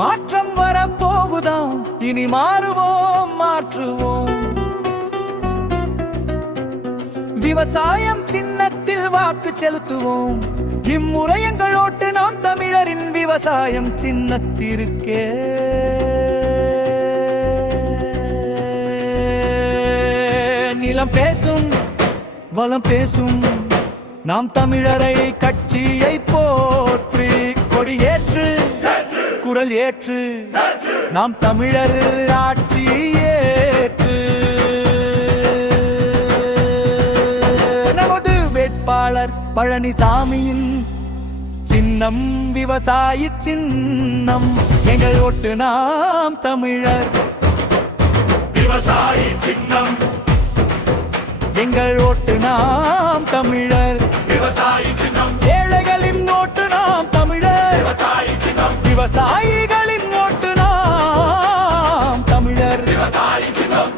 மாற்றம் வரப்போகுதாம், இனி மாறுவோம் மாற்றுவோம். விவசாயம் சின்னத்தில் வாக்கு செலுத்துவோம். இம்முறை எங்களோட்டு நாம் தமிழரின் விவசாயம் சின்னத்திற்கே. நிலம் பேசும், வளம் பேசும், நாம் தமிழரை கட்சியை போற்றி கொடியேற்று குரல் ஏற்று, நாம் தமிழர் ஆட்சி ஏற்று. நமது வேட்பாளர் பழனிசாமியின் சின்னம் விவசாயி சின்னம். எங்கள் ஓட்டு நாம் தமிழர் விவசாயி சின்னம். எங்கள் ஓட்டு நாம் தமிழர் விவசாயி சின்னம். ஏழைகளின் ஓட்டு நாம் தமிழர் விவசாயி சின்னம். விவசாயிகளின் ஓட்டு நாம் தமிழர் விவசாயி சின்னம்.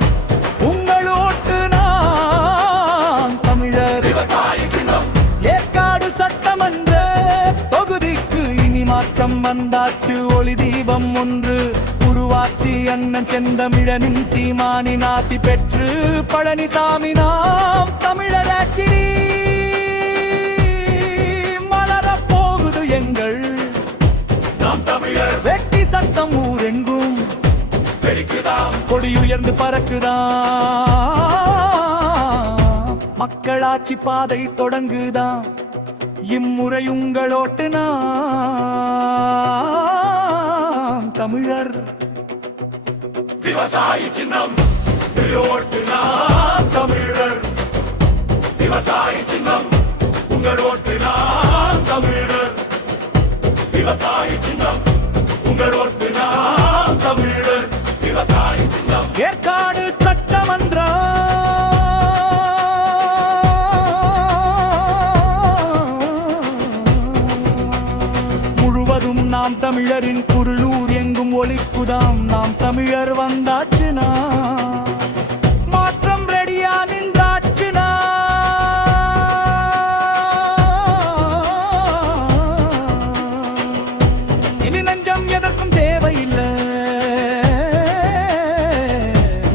உங்கள் ஓட்டு நாம் தமிழர் விவசாயி சின்னம். ஏற்காடு சட்டமன்ற தொகுதிக்கு இனி மாற்றம் வந்தாச்சு. ஒளி தீபம் ஒன்று உருவாச்சி. அண்ணன் செந்தமிழனின் சீமானின் ஆசி பெற்று பழனிசாமி நாம் தமிழராட்சி மலரப் போகுது எங்கள் நாம் தமிழர். வெட்டி சத்தம் ஊரெங்கும் வெடிக்குதாம், கொடியுயர்ந்து பறக்குதாம். மக்களாட்சி பாதை தொடங்குதாம். இம்முறை உங்களோட்டு நாம் தமிழர் விவசாயி சின்னம். ஓட்டு நாம் தமிழர். விவசாயி சின்னம். உங்கள் ஓட்டு நாம் தமிழர். விவசாயி சின்னம். உங்கள் ஓட்டு நாம் தமிழர். விவசாயி சின்னம். ஏற்காடு சட்டமன்றம் முழுவதும் நாம் தமிழரின் குருளூர் எங்கும் ஒலிக்குதாம். நாம் தமிழர் வந்தாச்சுனா மாற்றம் ரெடியா நின்றாச்சுனா. இனி நஞ்சம் எதற்கும் தேவையில்லை.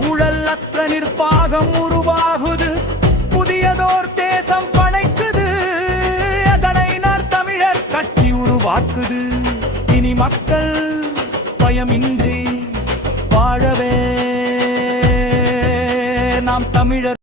ஊழல் அற்ற நிர்வாகம் உருவாகுது. புதியதோர் தேசம் படைக்குது. அதனை தமிழர் கட்சி உருவாக்குது. இனி மக்கள் பயமின்றி வாழவே நாம் தமிழர்.